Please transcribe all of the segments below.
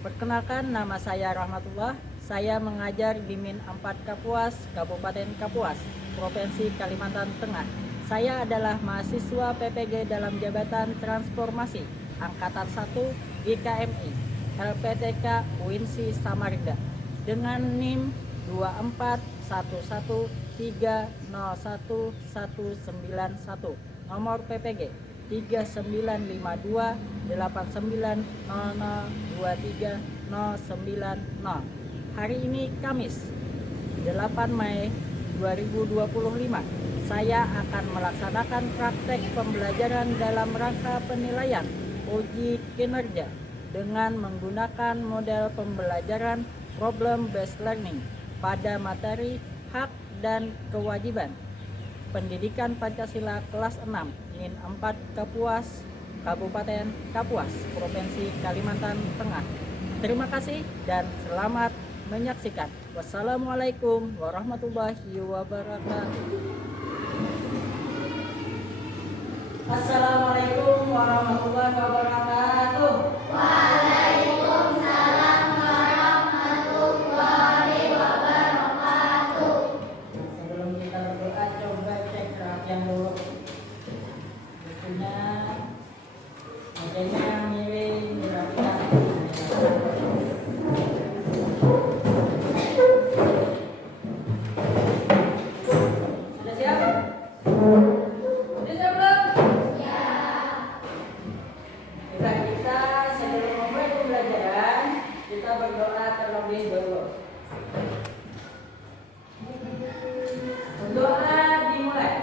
Perkenalkan, nama saya Rahmatullah. Saya mengajar di Min 4 Kapuas, Kabupaten Kapuas, Provinsi Kalimantan Tengah. Saya adalah mahasiswa PPG dalam Jabatan Transformasi Angkatan 1 GKMI LPTK UINSI Samarinda dengan NIM 241301191, nomor PPG 395289002390. Hari ini Kamis 8 Mei 2025. Saya akan melaksanakan praktek pembelajaran dalam rangka penilaian uji kinerja dengan menggunakan model pembelajaran problem based learning pada materi hak dan kewajiban Pendidikan Pancasila kelas 6 Min 4 Kapuas, Kabupaten Kapuas, Provinsi Kalimantan Tengah. Terima kasih dan selamat menyaksikan. Wassalamualaikum warahmatullahi wabarakatuh. Assalamualaikum warahmatullahi wabarakatuh. Waalaikumsalam warahmatullahi wabarakatuh. Sebelum kita berdoa, coba cek perhatian dulu. Bukunya, mejanya miring, dirapikan. Sudah siap? Sudah siap belum? Baiklah, kita sebelum memulai pembelajaran, kita berdoa terlebih dahulu. Doa dimulai.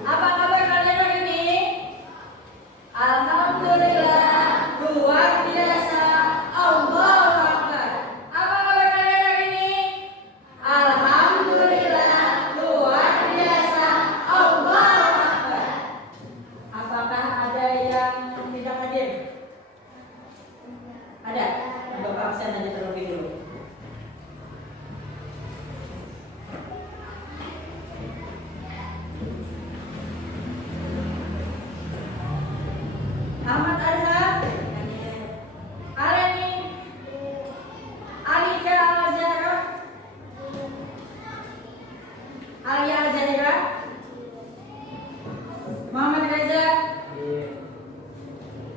Apa kabar kalian hari ini? Alhamdulillah, luar biasa, Allahu Akbar. Apa kabar kalian hari ini? Alhamdulillah, luar biasa, Allahu Akbar. Apakah ada yang tidak hadir? Ada? Bapak absen aja terlebih dulu. Ahmad Arza, Aleni, Alika Al-Zahra, Alia Al-Zahira, Muhammad Reza,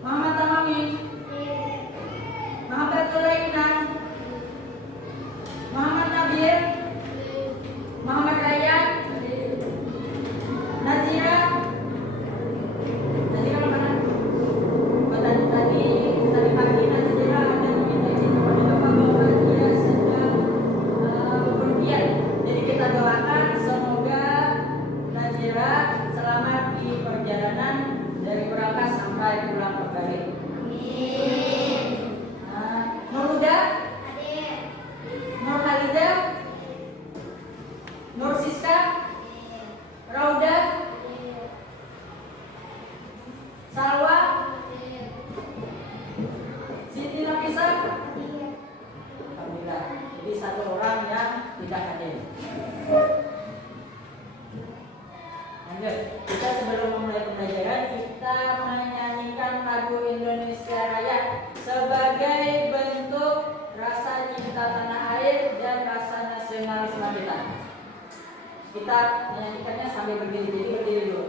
Muhammad Tamami, Muhammad Tulaina, Muhammad Nabil, Muhammad Rayyan, Nazira mana? Tadi pagi Nazira ada meminta izin kepada Bapak bahwa dia sedang bepergian. Jadi kita doakan semoga Nazira selamat di perjalanan dari berangkat sampai pulang kembali. Amin. Nur Huda, Nur Haliza, Nur Siska, Rauda, Salwa, Siti Nafisa. Alhamdulillah. Jadi satu orang yang tidak hadir. Lanjut. Kita sebelum memulai pembelajaran, kita menyanyikan lagu Indonesia Raya sebagai bentuk rasa cinta tanah air dan rasa nasionalisme kita. Kita menyanyikannya sambil berdiri. Jadi berdiri dulu.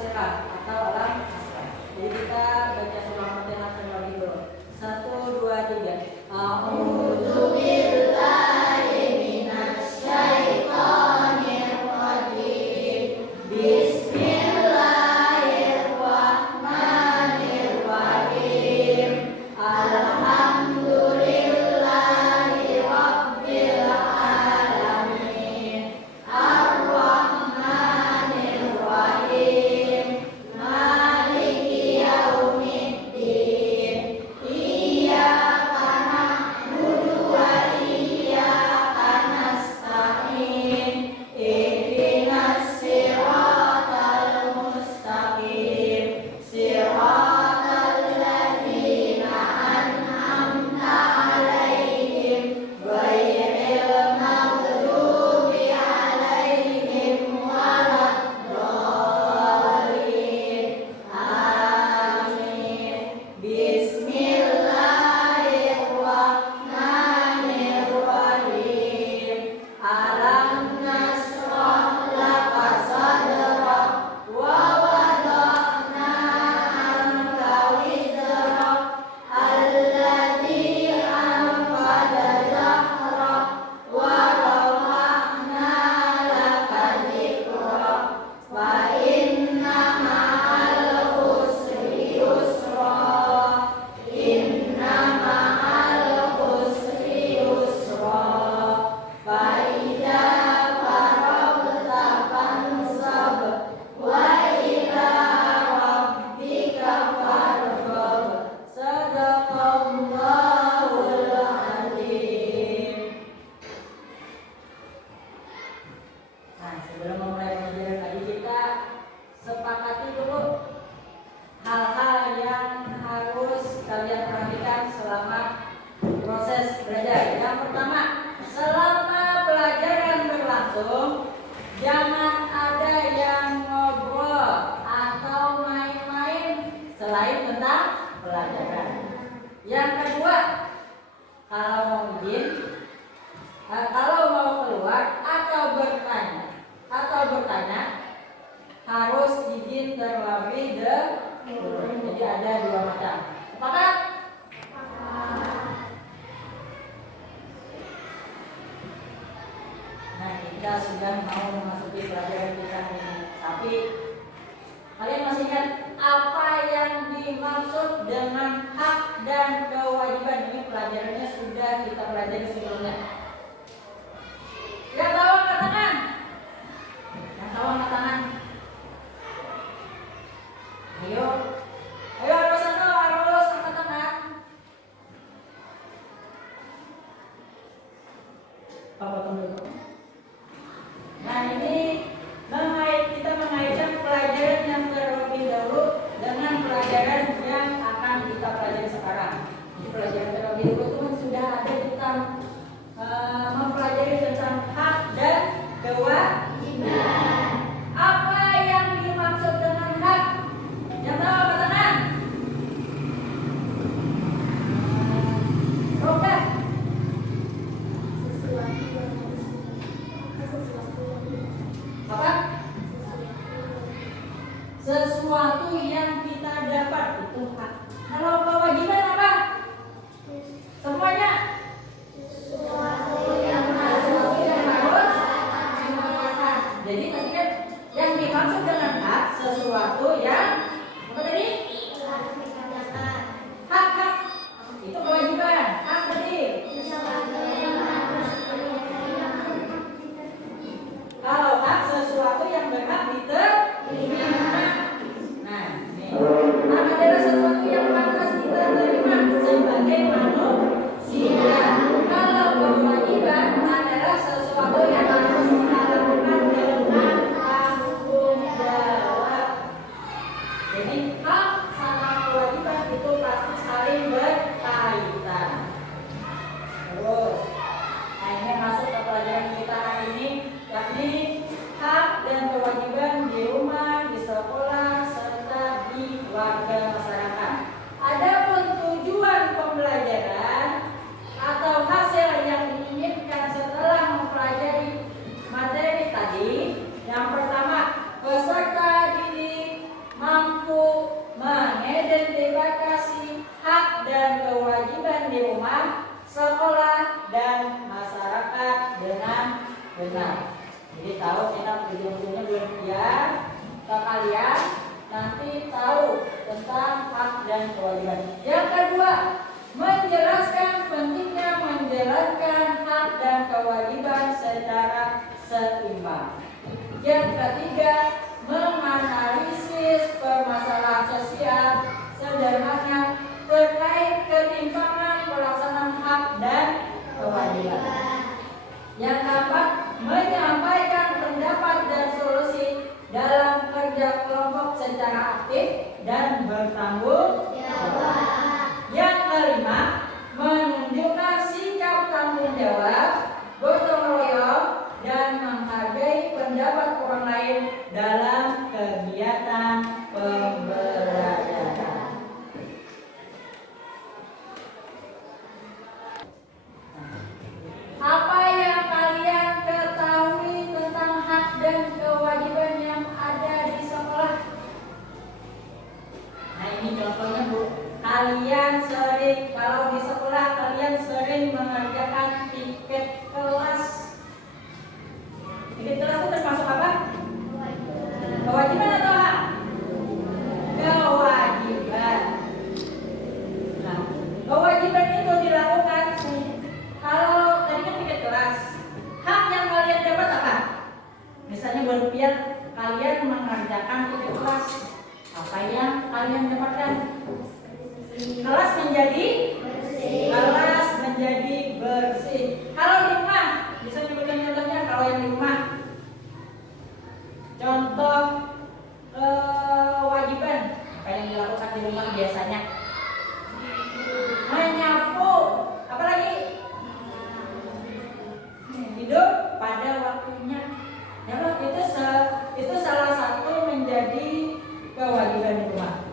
nasirah atau alam nasirah. Jadi kita baca surah Fatihah terlebih dulu. 1, 2, 3. A'udzu billahi minasy syaithanir rajim. Bismillahirrahmanirrahim. Alhamdulillahi rabbil alamin. Ar-Rahmanir Rahim. Maliki yaumiddin. Iyyaka na'budu wa iyyaka nasta'in. Ihdinas siratal mustaqim. Siratal ladzina an'amta 'alaihim ghairil maghdubi 'alaihim waladdallin. Amin. Bismillahirrahmanirrahim. Alam nashrah laka sadrak wa wada'na 'anka wizrak alladzi anqadha dhahrak wa rafa'na laka dzikrak fa inna ma'al usri yusra. Inna ma'al usri yusra. Fa idza faragta fansab wa ila rabbika farghab. Sadaqallahul azim. Nah, sebelum memulai pelajaran tadi kita sepakati dulu hal-hal yang harus kalian perhatikan selama proses belajar. Yang pertama, selama pelajaran berlangsung, jangan ada yang ngobrol atau main-main selain tentang pelajaran. Yang kedua, kalau mau izin, kalau mau keluar atau bertanya harus izin terlebih dahulu. Jadi ada dua macam. Sepakat? Nah, kita sudah mau memasuki pelajaran kita ini. Tapi kalian masih ingat apa yang dimaksud dengan hak dan kewajiban? Ini pelajarannya sudah kita pelajari sebelumnya. Yang tahu angkat tangan? Yang tahu angkat tangan? Ayo, harus angkat tangan. Papa tunggu. Nah, ini kita mengaitkan pelajaran yang terlebih dahulu dengan pelajaran yang akan kita pelajari sekarang. Jadi pelajaran terlebih dahulu itu sudah ada tentang mempelajari tentang hak dan kewajiban. Apa yang dimaksud dengan hak? Yang tahu apa tangan? Oke. Apa? Sesuatu yang kita dapat itu hak. Kalau kewajiban apa? Semuanya. Sesuatu yang harus dilakukan. Jadi tadi kan yang dimaksud dengan hak sesuatu yang apa tadi? Hak itu kewajiban. Hak tadi. Kalau hak sesuatu yang berhak diterima. Nah, ini hak adalah sesuatu yang pantas kita terima sebagai manusia. Kalau kewajiban adalah sesuatu yang harus kita lakukan dengan tanggung jawab. Jadi hak sama kewajiban itu pasti saling berkaitan. Terus, nah ini masuk ke pelajaran kita hari ini, yakni hak dan kewajiban di rumah, di sekolah, serta di warga masyarakat. Adapun tujuan pembelajaran atau hasil yang diinginkan setelah mempelajari materi tadi, yang pertama, peserta didik nanti tahu tentang hak dan kewajiban. Yang kedua, menjelaskan pentingnya menjalankan hak dan kewajiban secara seimbang. Yang ketiga, menganalisis permasalahan sosial sederhana terkait ketimpangan pelaksanaan hak dan kewajiban. Yang keempat, menyampaikan pendapat dan solusi dalam kerja kelompok secara aktif dan bertanggung jawab. Yang kelima, menunjukkan sikap tanggung jawab, gotong royong, dan menghargai pendapat orang lain dalam kegiatan pembelajaran. Apa yang kalian ketahui tentang hak dan kewajiban yang ada di sekolah? Nah, ini contohnya, Bu. Kalian sering, kalau di sekolah kalian sering mengerjakan tiket kelas. Tiket kelas itu termasuk apa? Kewajiban atau hak? Kewajiban. Nah, kewajiban itu dilakukan kalau tadi kan tiket kelas. Hak yang kalian dapat apa? Misalnya berpian, kalian mengerjakan tiket kelas. Apa yang kalian dapatkan? Kelas menjadi bersih. Kelas menjadi bersih. Kalau di rumah, bisa diberikan contohnya kalau yang di rumah. Contoh kewajiban apa yang dilakukan di rumah biasanya? Menyapu. Apa lagi? Hidup pada waktunya. Ya, itu salah satu menjadi kewajiban di rumah.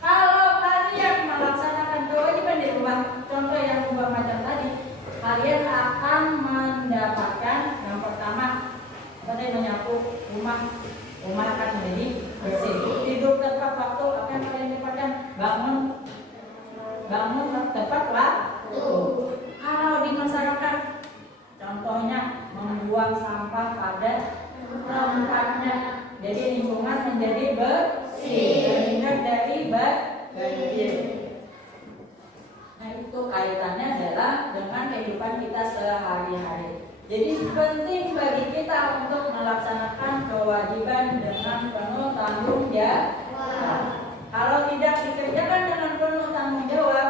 Kalau kalian melaksanakan kewajiban di rumah, contoh yang ubah macam tadi, kalian akan mendapatkan yang pertama, menyapu rumah akan menjadi bersih. Tidur tepat waktu, apa yang kalian dapatkan? Bangun tepat waktu. Kalau di masyarakat, contohnya membuang sampah pada tempatnya, jadi lingkungan menjadi bersih, terhindar dari banjir. Nah, itu kaitannya adalah dengan kehidupan kita sehari-hari. Jadi penting bagi kita untuk melaksanakan kewajiban dengan penuh tanggung jawab. Kalau tidak dikerjakan dengan penuh tanggung jawab,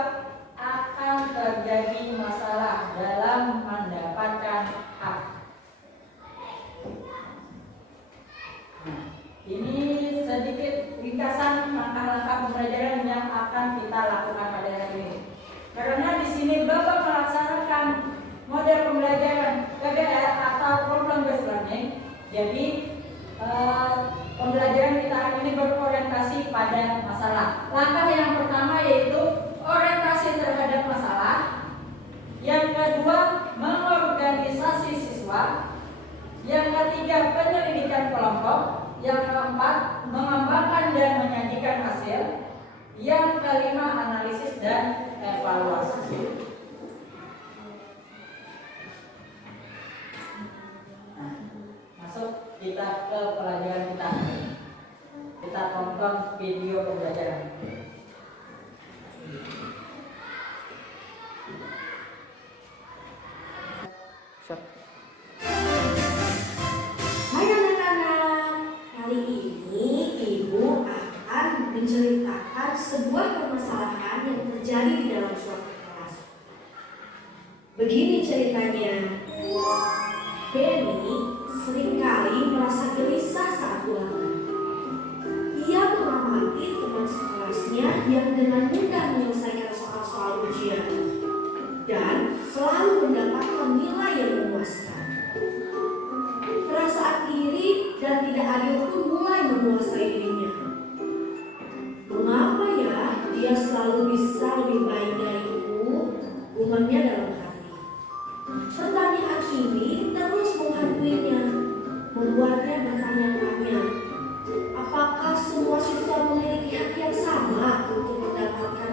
akan terjadi masalah dalam mendapatkan hak. Ini sedikit ringkasan langkah-langkah pembelajaran yang akan kita lakukan pada hari ini. Karena di sini Bapak melaksanakan model pembelajaran PBL atau problem based learning. Jadi pembelajaran kita hari ini berorientasi pada masalah. Langkah yang pertama yaitu orientasi terhadap masalah. Yang kedua, mengorganisasi siswa. Yang ketiga, penyelidikan kelompok. Yang keempat, mengembangkan dan menyajikan hasil. Yang kelima, analisis dan evaluasi. Nah, masuk kita ke pelajaran kita. Kita tonton video pembelajaran. Hai anak-anak, kali ini Ibu akan menceritakan sebuah permasalahan yang terjadi di dalam suatu kelas. Begini ceritanya, Benny seringkali merasa gelisah saat ulangan. Ia mengamati teman sekelasnya yang dengan mudah menyelesaikan soal-soal ujian dan selalu mendapatkan nilai yang memuaskan. Perasaan iri dan tidak adil pun mulai menguasai dirinya. Mengapa ya dia selalu bisa lebih baik dariku? Gumamnya dalam hati. Pertanyaan ini terus menghantuinya, membuatnya bertanya-tanya, apakah semua siswa memiliki hak yang sama untuk mendapatkan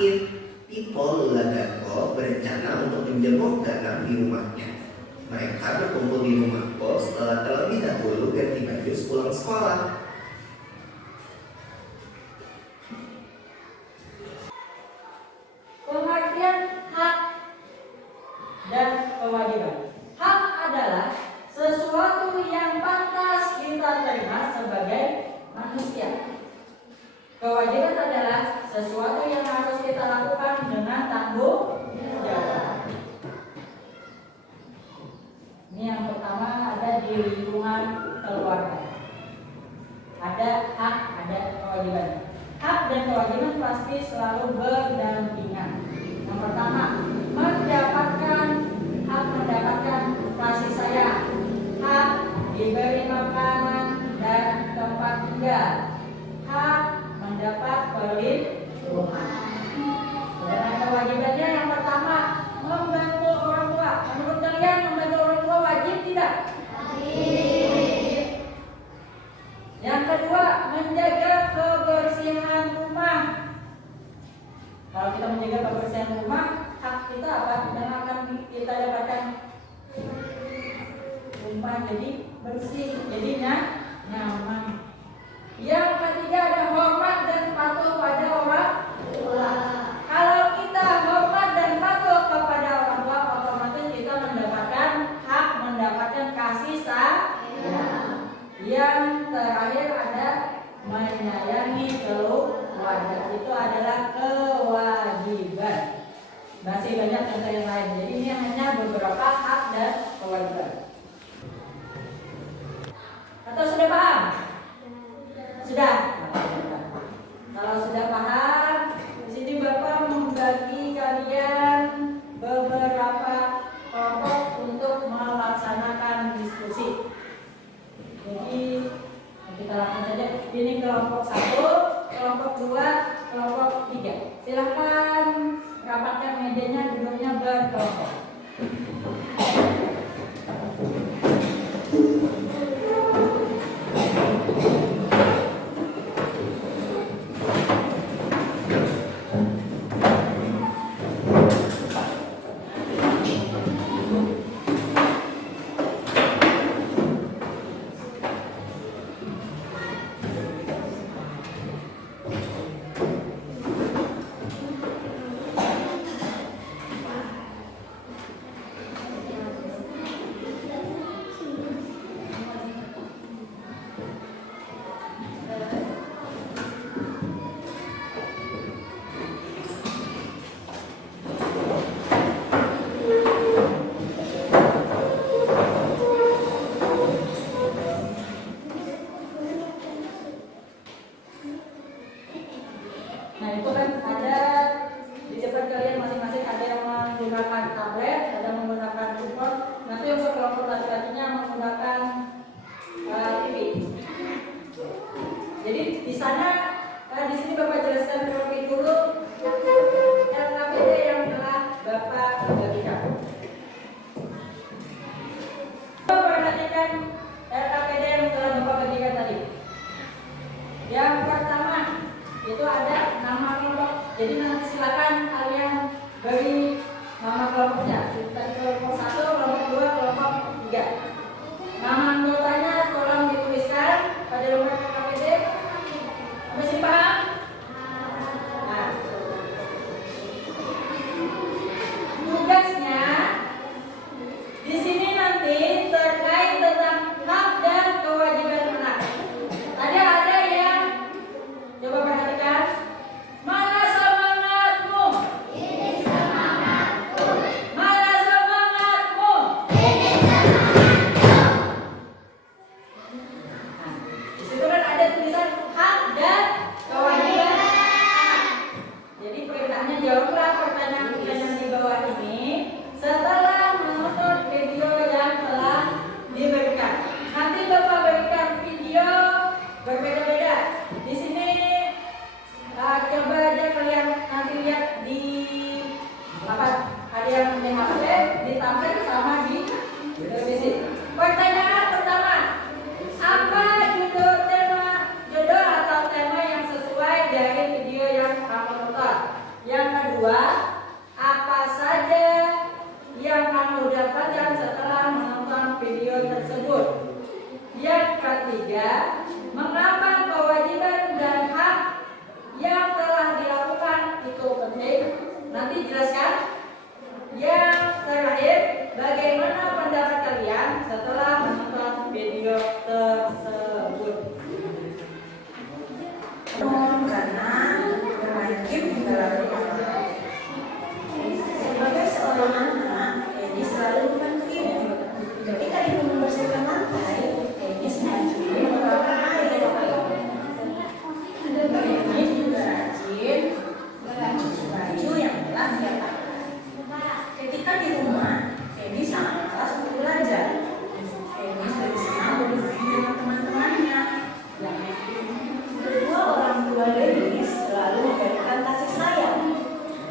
sakit, Pipo, Lula, dan Ko berencana untuk menjenguk Ganang di rumahnya. Mereka berkumpul di rumah Ko setelah terlebih dahulu ganti baju pulang sekolah. Pengertian hak dan kewajiban. Hak adalah sesuatu yang pantas kita terima sebagai manusia. Kewajiban adalah sesuatu yang harus kita lakukan dengan tanggung jawab. Ini yang pertama ada di lingkungan keluarga. Ada hak, ada kewajiban. Hak dan kewajiban pasti selalu berdampingan. Yang pertama, hak mendapatkan kasih sayang, hak diberi makanan dan tempat tinggal, hak mendapat perlindungan. Dan kewajibannya yang pertama, membantu orang tua. Menurut kalian membantu orang tua wajib tidak? Wajib. Yang kedua, menjaga kebersihan rumah. Kalau kita menjaga kebersihan rumah, hak kita apa? Yang akan kita dapatkan rumah jadi bersih, jadinya nyaman. Yang ketiga ada hormat dan patuh pada orang tua. Kalau kita hormat dan patuh kepada orang tua, otomatis kita mendapatkan hak, mendapatkan kasih sayang. Yang terakhir ada menyayangi keluarga. Itu adalah kewajiban. Masih banyak contoh yang lain. Jadi ini hanya beberapa hak dan kewajiban. Atau sudah paham? Sudah. Kalau sudah paham, di sini Bapak membagi kalian beberapa kelompok untuk melaksanakan diskusi. Jadi kita lakukan saja. Ini kelompok 1, kelompok 2, kelompok 3. Silakan rapatkan mejanya, duduknya berkelompok. Nah itu kan ada di depan kalian masing-masing, ada yang menggunakan tablet, ada yang menggunakan handphone. Nanti untuk kelompok laki-lakinya menggunakan TV. Jadi di sana, di sini Bapak jelaskan terlebih dulu LKPD yang telah Bapak bagikan. Bapak perhatikan LKPD yang telah Bapak bagikan tadi. Yang pertama itu ada nama kelompok. Jadi nanti silakan kalian beri nama kelompoknya. Dari kelompok 1, kelompok 2, kelompok 3. Nama anggotanya tolong dituliskan pada lembar KPD. Masih paham? Nah, tugasnya di sini nanti terkait tentang hak dan kewajiban anak. Ada yang coba perhatikan. Mana semangat Mengapa kewajiban dan hak yang telah dilakukan itu penting? Nanti jelaskan. Yang terakhir, bagaimana pendapat kalian setelah menonton video tersebut? Karena bermain game di dalam rumah. Sebagai seorang anak, Edi selalu membantu ibu. Ketika ibu membersihkan lantai, Edi sengaja mengeluarkan air. Edi juga rajin mencuci baju yang telah dia pakai. Ketika di rumah, Edi sangat malas untuk belajar. Edi sering senang bermain dengan teman-temannya. Kedua orang tua Dennis selalu memberikan kasih sayang.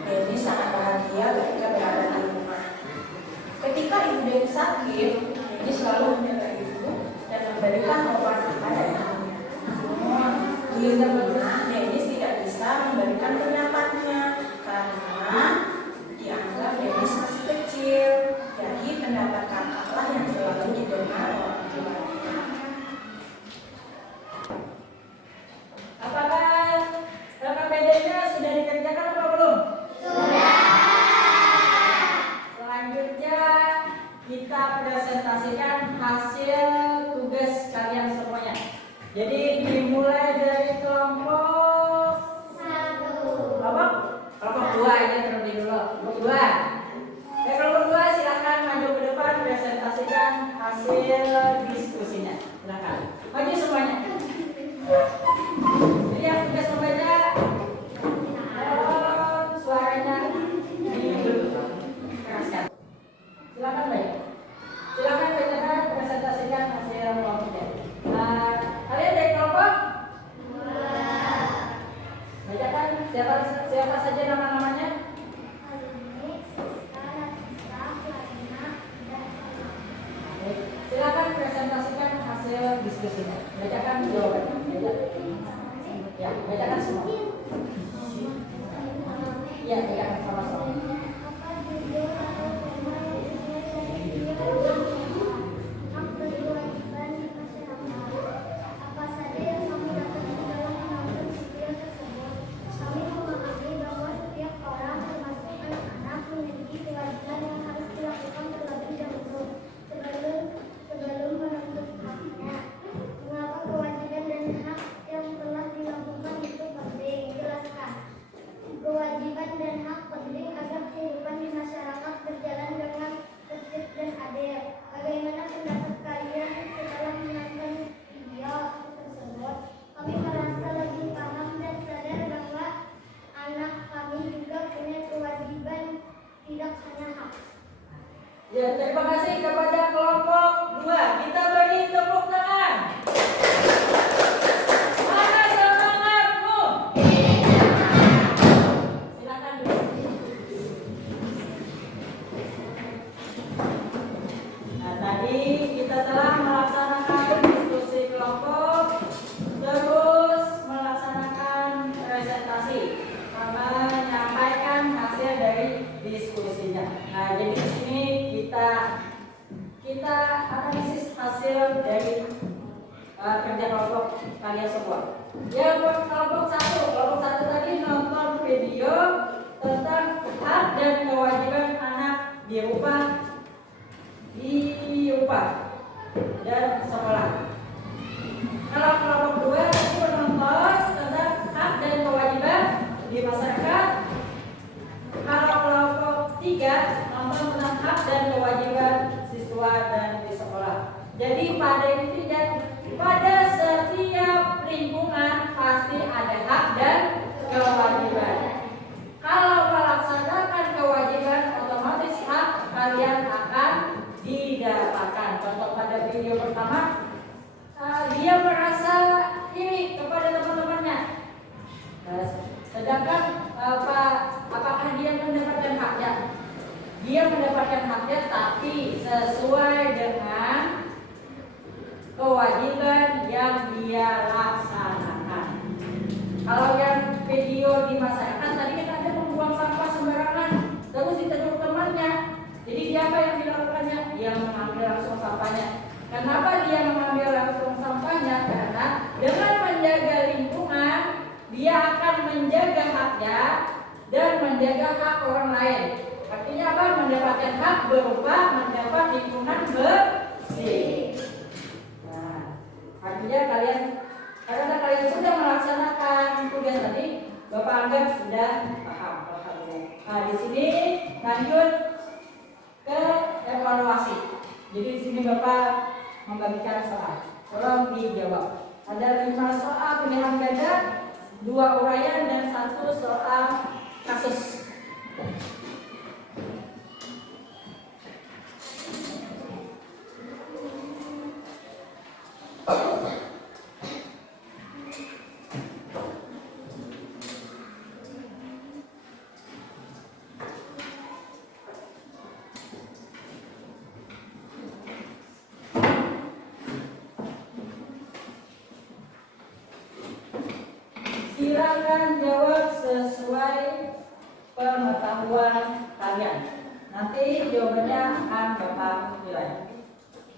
Dennis sangat bahagia ketika berada di rumah. Ketika ibu Dennis sakit, Dennis selalu menjaga ibu dan memberikan obat kepada ibunya. Di rumah, Dennis tidak bisa memberikan pendapatnya karena dianggap Dennis masih kecil. Jadi pendapat kakaklah yang selalu didengar orang tuanya. Apakah KPD-nya sudah dikerjakan atau belum? Sudah. Selanjutnya kita presentasikan hasil tugas kalian semuanya. Jadi dimulai dari kelompok 1. kelompok 2 ya, terlebih dulu. Kelompok 2. Kelompok 2 silakan maju ke depan presentasikan hasil diskusinya. Silakan. Maju semuanya. Jadi yang tugas membaca suaranya dikeraskan. Silakan baik. Silakan bacakan presentasikan hasil kelompoknya. Kalian dari kelompok? Bacakan siapa saja nama-namanya. Silakan presentasikan hasil diskusinya. Bacakan jawabannya. Ya, bacakan semua. Ya, bacakan sama-sama. Apa saja yang kami lakukan dalam menonton video tersebut? Kami memahami bahwa setiap orang, termasuk anak-anak, memiliki kewajiban yang harus dilakukan terlebih dahulu sebelum menuntut haknya. Mengapa kewajiban dan hak yang telah dilakukan itu penting? Jelaskan. Kewajiban dan hak penting agar kehidupan di masyarakat berjalan dengan tertib dan adil. Bagaimana pendapat kalian setelah menonton video tersebut? Kami merasa lebih paham dan sadar bahwa anak kami juga punya kewajiban, tidak hanya hak. Ya, terima kasih kepada kelompok 2. Kita beri tepuk tangan. Mana semangatmu? Silakan duduk. Nah, tadi kita telah melaksanakan diskusi kelompok, terus melaksanakan presentasi, menyampaikan hasil dari diskusinya. Nah, jadi di sini kita analisis hasil dari kerja kelompok kalian semua. Yang kelompok 1 tadi nonton video tentang hak dan kewajiban anak di rumah dan sekolah. Kalau kelompok 2 itu menonton tentang hak dan kewajiban di masyarakat. Kalau kelompok 3 nonton tentang hak dan kewajiban siswa dan di sekolah. Jadi pada intinya pada setiap lingkungan pasti ada hak dan kewajiban. Kalau melaksanakan kewajiban, otomatis hak kalian akan didapatkan. Contoh pada video pertama, dia merasa iri kepada teman-temannya. Sedangkan apakah dia mendapatkan haknya? Dia mendapatkan haknya, tapi sesuai dengan kewajiban yang dia laksanakan. Kalau yang video di masyarakat tadi kan ada membuang sampah sembarangan, terus ditegur temannya. Jadi dia apa yang dilakukannya? Dia mengambil langsung sampahnya. Kenapa dia mengambil langsung sampahnya? Karena dengan rakyat dan menjaga hak orang lain. Artinya apa? Mendapatkan hak berupa mendapat lingkungan bersih. Nah, artinya karena kalian sudah melaksanakan tugas tadi, Bapak anggap sudah paham. Nah, di sini lanjut ke evaluasi. Jadi di sini Bapak membagikan soal. Tolong dijawab. Ada 5 soal pilihan ganda, 2 uraian dan 1 soal kasus. Silakan jawab sesuai pengetahuan kalian. Nanti jawabannya akan Bapak nilai.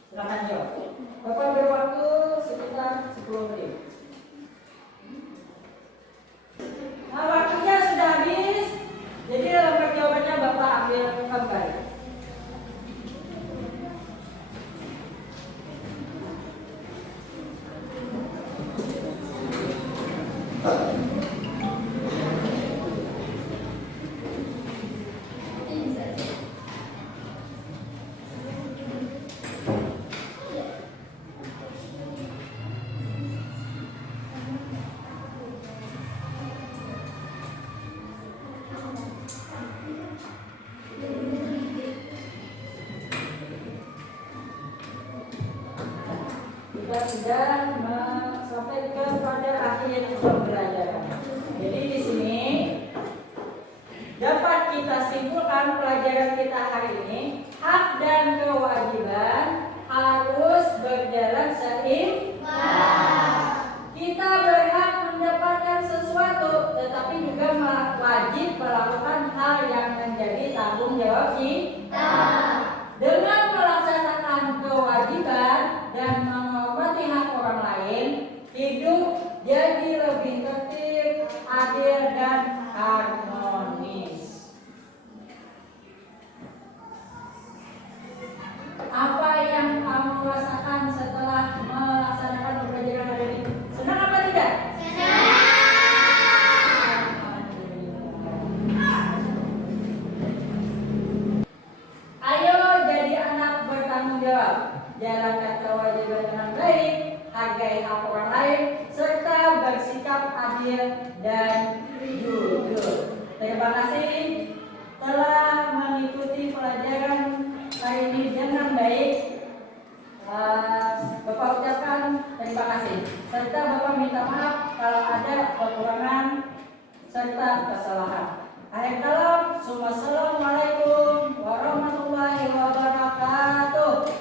Silakan jawab. Bapak berwaktu sekitar 10 menit. Nah, waktunya sudah habis. Jadi lembar jawabannya Bapak ambil kembali. Kita sudah sampai kepada akhir pembelajaran. Jadi di sini dapat kita simpulkan pelajaran kita hari ini, hak dan kewajiban harus berjalan seimbang. Kita berhak mendapatkan sesuatu, tetapi juga wajib melakukan hal yang menjadi tanggung jawab kita. Dengan melaksanakan kewajiban dan menghormati hak orang lain, hidup jadi lebih tertib, adil, dan harmonis. Apa yang kamu rasakan setelah melaksanakan pembelajaran hari ini? Senang apa tidak? Ayo jadi anak bertanggung jawab. Jalankan kewajiban dengan baik, hargai hak orang lain, serta bersikap adil dan jujur. Terima kasih telah mengikuti pelajaran hari ini dengan baik. Bapak ucapkan terima kasih, serta Bapak minta maaf kalau ada kekurangan serta kesalahan. Akhir kalam, Assalamualaikum warahmatullahi wabarakatuh.